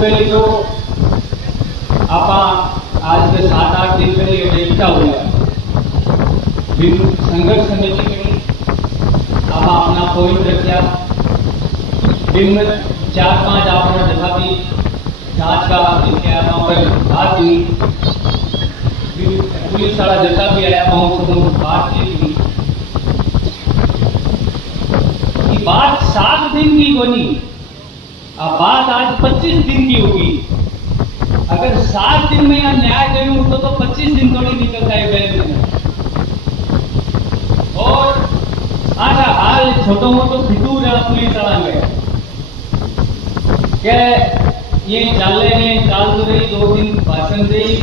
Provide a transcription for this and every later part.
पहले तो आप आज के 7-8 दिन पहले एकता हुआ संघर्ष समिति में आप अपना पॉइंट रखा। दिन में 4-5 आपने जगह भी जांच का पर बात हुई, पुलिस वाला जैसा भी आया बात की बात 7 दिन की बनी, अब बात आज 25 दिन की होगी। अगर 7 दिन में यहाँ न्याय करूं तो 25 दिन थोड़ी निकलता है बैंक में। और आधा हाल छोटो मोटो फितूर है पुलिस वाला में के ये चाल तो रही 2 दिन भाषण रही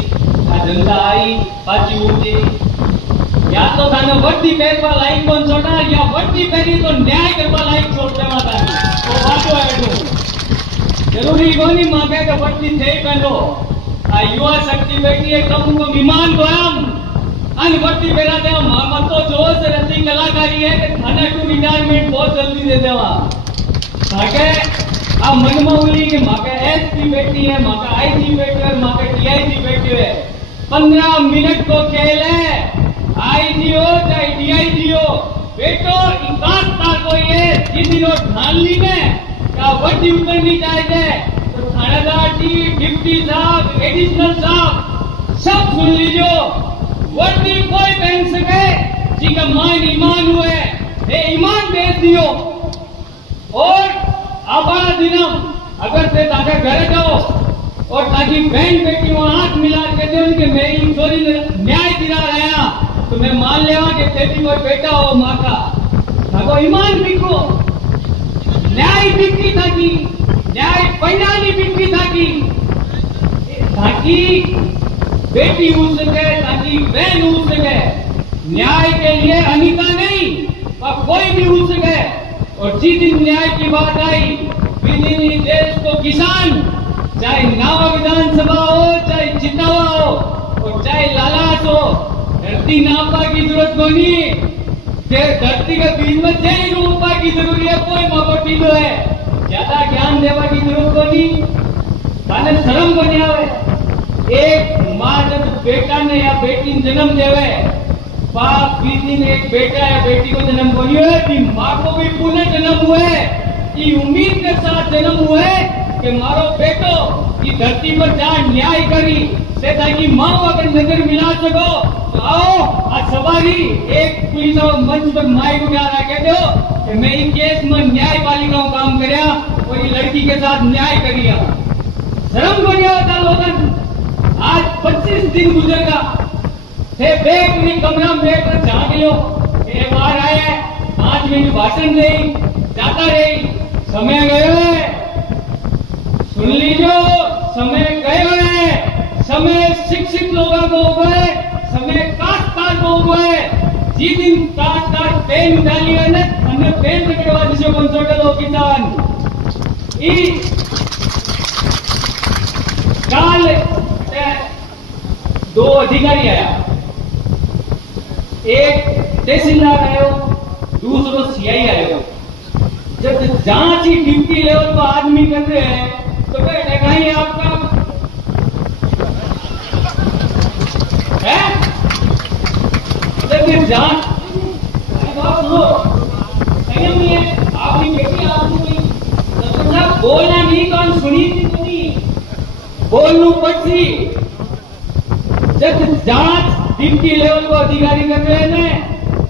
जनता आई पाची उठी या तो थाने वड्डी पेरवा लाइक कोण छोटा या वड्डी पेरी तो न्याय करवा लाइक छोड़ देवा था तो वाटो है जरूरी कोनी मांगे के वड्डी थे पहलो आ युवा शक्ति बैठी है कम को विमान को हम अन वड्डी पेरा दे मामा तो जोश रती कलाकारी है कि थाने टू रिटायरमेंट बहुत जल्दी दे देवा ताके आ मनमाउली के माके एसपी बैठी है माका आईजी बैठी है माका डीआईजी बैठी है 15 मिनट को खेल है। आईजी हो चाहे डीआईजी हो बेटो 61 को ये जिस दिन ठान ली में क्या वड्डी उतरनी चाहिए तो थानेदार जी डिप्टी साहब एडिशनल साहब सब सुन लीजो वड्डी कोई पहन सके जी का मान ईमान हुए ये ईमान बेच दियो। और आबाद दिनम अगर से ताके घर जाओ और ताकि बहन बेटी वहां हाथ मिला के दे कि मेरी चोरी ने न्याय दिला रहा तो मैं मान लेवा कि तेरी कोई बेटा हो माँ का ताको ईमान बिको न्याय बिकी ताकि न्याय पैनानी बिकी ताकि बेटी हो सके ताकि बहन हो सके न्याय के लिए अनिता नहीं और कोई भी हो सके। और जिस दिन न्याय की बात आई विदिन देश को किसान चाहे नावा विधानसभा हो चाहे चितावा हो और चाहे लालास हो धरती नापा की जरूरत नहीं धरती के बीच में जय रूपा की जरूरी है कोई मापटी तो है ज्यादा ज्ञान देवा की जरूरत नहीं थाने शर्म बनिया है। एक माँ जब बेटा ने या बेटी ने जन्म देवे बाप बीच दिन एक बेटा या बेटी को जन्म बनियो है कि माँ को भी पुनः जन्म हुए कि उम्मीद के साथ जन्म हुए कि मारो बेटो की धरती पर जहाँ न्याय करी से ताकि माँ अगर नजर मिला सको तो आओ आज सवारी एक पुलिस मंच पर माई को क्या कह दो कि मैं इन केस में न्यायपालिका काम करया और ये लड़की के साथ न्याय करिया शर्म बढ़िया होता लोगन। आज 25 दिन गुजरेगा थे बैग में कमरा में बैठ कर झाँक लो ये बाहर आए 5 मिनट भाषण दे जाता रही समय गए सुन लीजो समय गए हैं समय शिक्षित लोगों को हो गए समय काश्तकार को हो गए जिस दिन काश्तकार पेन उठा लिया है ना हमने पेन पकड़वा जिसे कौन छोटे लोग किसान काल 2 अधिकारी आया एक तहसीलदार आयो दूसरो सीआई आयो। जब जांच ही ड्यूटी लेवल पर आदमी कर रहे हैं तो क्या ठगाई आपका है जब जांच सुनो संयम नहीं है आपकी बेटी आपकी बोलना नहीं कौन सुनी थी नहीं बोलू पड़ती जब जांच ड्यूटी लेवल को अधिकारी कर रहे हैं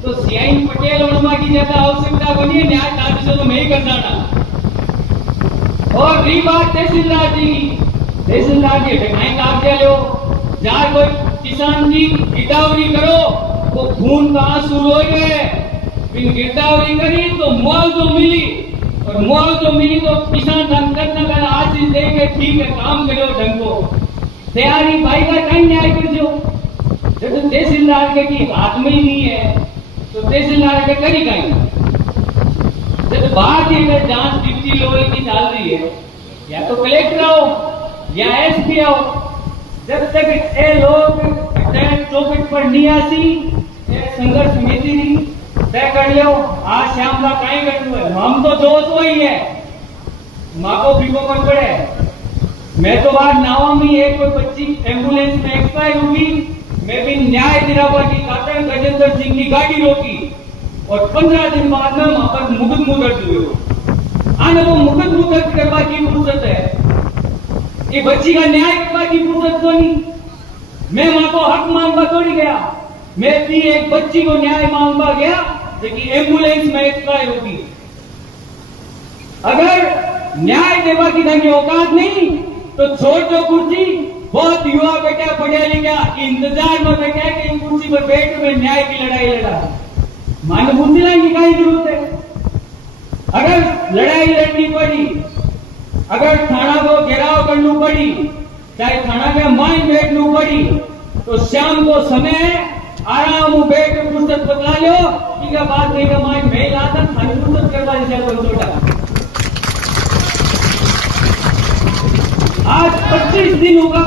तो सीआई पटेल वर्मा की ज्यादा आवश्यकता बनी है न्याय ताकि तो मैं ही कर जाना। और रही बात तहसीलदार जी की तहसीलदार जी ठकाई काट दे लो जहाँ कोई किसान की गिरदावरी करो वो खून का आंसू रो गए फिर गिरदावरी करी तो मुआवजा मिली और मुआवजा मिली तो किसान करना कर आशीष देंगे ठीक है काम करो ढंग को तैयारी भाई का कहीं न्याय कर जो जब तहसीलदार के की हाथ में ही नहीं है तो तहसीलदार के करी कहीं जब बात ही अगर जांच ड्यूटी लेवल की चल रही है या तो कलेक्टर आओ या एसपी आओ जब तक ये लोग चौकट पर नहीं आसी संघर्ष समिति नहीं तय कर लो आज शाम का कहीं कर हम तो जोश वही है माँ को भिगो कर पड़े मैं तो आज नावा में एक कोई बच्ची एम्बुलेंस में एक्सपायर हुई, मैं भी न्याय दिलावा की खातिर गजेंद्र सिंह की गाड़ी रोकी और 15 दिन बाद में वहां पर मुकदमो दर्ज हुए। आने वो मुकदमो दर्ज करवा की फुर्सत है, ये बच्ची का न्याय करवा की फुर्सत तो नहीं। मैं वहां को हक मांगवा थोड़ी गया, मैं भी एक बच्ची को न्याय मांगवा गया लेकिन एम्बुलेंस में एक्सपायर होगी। अगर न्याय देवा की धनी औकात नहीं तो छोड़ दो कुर्सी। बहुत युवा बेटा पढ़े लिखा इंतजार में बैठा कि इन कुर्सी पर बैठ में न्याय की लड़ाई लड़ा। मानो बुद्धि लाने की क्या जरूरत है? अगर लड़ाई लड़नी पड़ी, अगर थाना को घेराव करनी पड़ी, चाहे थाना में माइन बैठनी पड़ी, तो शाम को समय आराम बैठ के फुर्सत बदला लो। ठीक है, बात नहीं का माइन मेल आता थाने फुर्सत करवा दीजिए कोई छोटा। आज 25 दिन होगा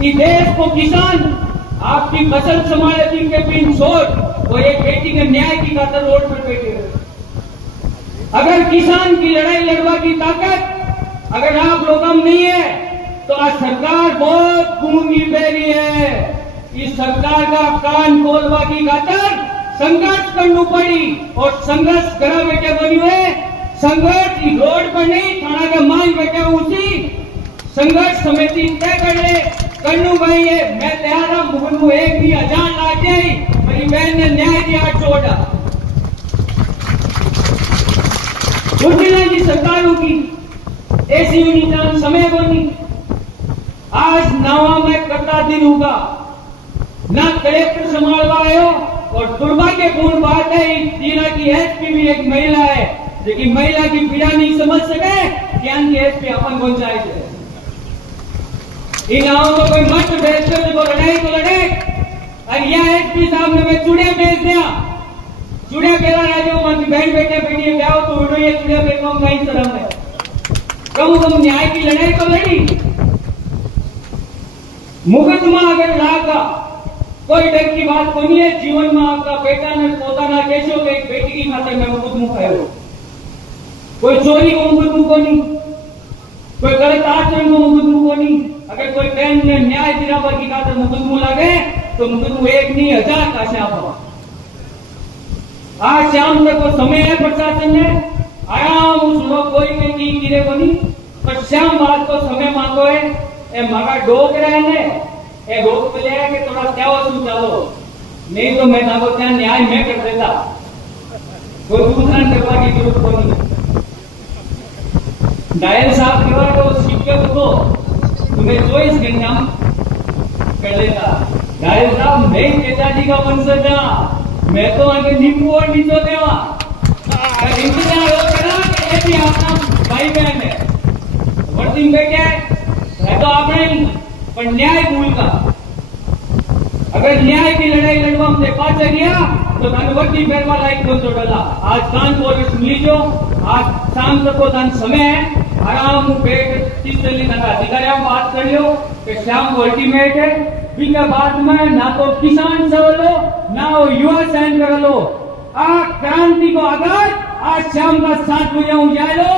कि देश को किसान आपकी फसल संभालने के बिन छोड़ वो एक बेटी के न्याय की खातिर रोड पर बैठे रहे। अगर किसान की लड़ाई लड़वा की ताकत अगर आप लोगों में नहीं है तो आज सरकार बहुत गूंगी बेरी है। इस सरकार का कान खोलवा की खातिर संघर्ष करनी पड़ी और संघर्ष करा बेटे बनी हुए संघर्ष रोड पर नहीं थाना के मान बैठे उसी संघर्ष समिति तय कर ले कन्नू भाई है। मैं तैयार हूं मुकदमो एक भी अजान ला जाए मेरी बहन ने न्याय दिया छोड़ा। गुजरात की सरकारों की ऐसी यूनिटन समय बनी। आज नावा में कट्टा दिन होगा ना कलेक्टर संभालवा आयो और दुर्भाग्यपूर्ण बात है जिला की एसपी भी एक महिला है लेकिन महिला की पीड़ा नहीं समझ सके ज्ञान की एसपी अपन पंचायत है। इन गांवों को कोई मत भेज कर तो लड़ाई तो लड़े और यह एसपी साहब ने मैं चूड़े भेज दिया। चूड़े पहला राजो मन बहन बेटे बेटी ब्याह तो उड़ो ये चूड़े पहनवा नहीं शर्म है। कम न्याय की लड़ाई तो लड़ी। मुकदमा अगर लागा कोई डर की बात को नहीं है। जीवन में आपका बेटा ने पोता ना कैसे हो एक बेटी की खातिर में मुकदमा खायो। कोई चोरी को मुकदमा को नहीं, कोई गलत आचरण को मुकदमा को नहीं। अगर कोई बहन ने न्याय दिलावा की खातिर मुकदमा लगे तो मुकदमा एक नहीं 1000 का शाम। आज शाम तक को समय है प्रशासन ने आराम उस लोग कोई नहीं गिरे को नहीं पर शाम बाद को समय मांगो है ए मगा डोक रहे ने ए रोक ले कि थोड़ा क्या वस्तु चालो नहीं तो मैं ना क्या न्याय मैं कर देता। कोई दूसरा करवा की जरूरत को नहीं। डायल साहब केवल तो शिक्षक को तुम्हें 24 घंटा कर देता। डायल साहब मैं नेताजी का वंशज था, मैं तो आगे नींबू और नीचो देवा इंतजार हो करा कि ये भी अपना भाई बहन है वर्दी में क्या है तो आपने पर न्याय भूल का। अगर न्याय की लड़ाई लड़वा से पाचा गया तो धनवर्ती पैरवा लाइक को तो डला। आज कान को सुन लीजो, आज शाम तक को धन समय है आराम बैठ चीज चलने लगा अधिकारियों बात कर लो कि शाम को अल्टीमेट है। फिर बाद में ना तो किसान सवाल लो ना वो युवा साइन कर लो। आज क्रांति को आगाज आज शाम का 7 बजे जाए लो।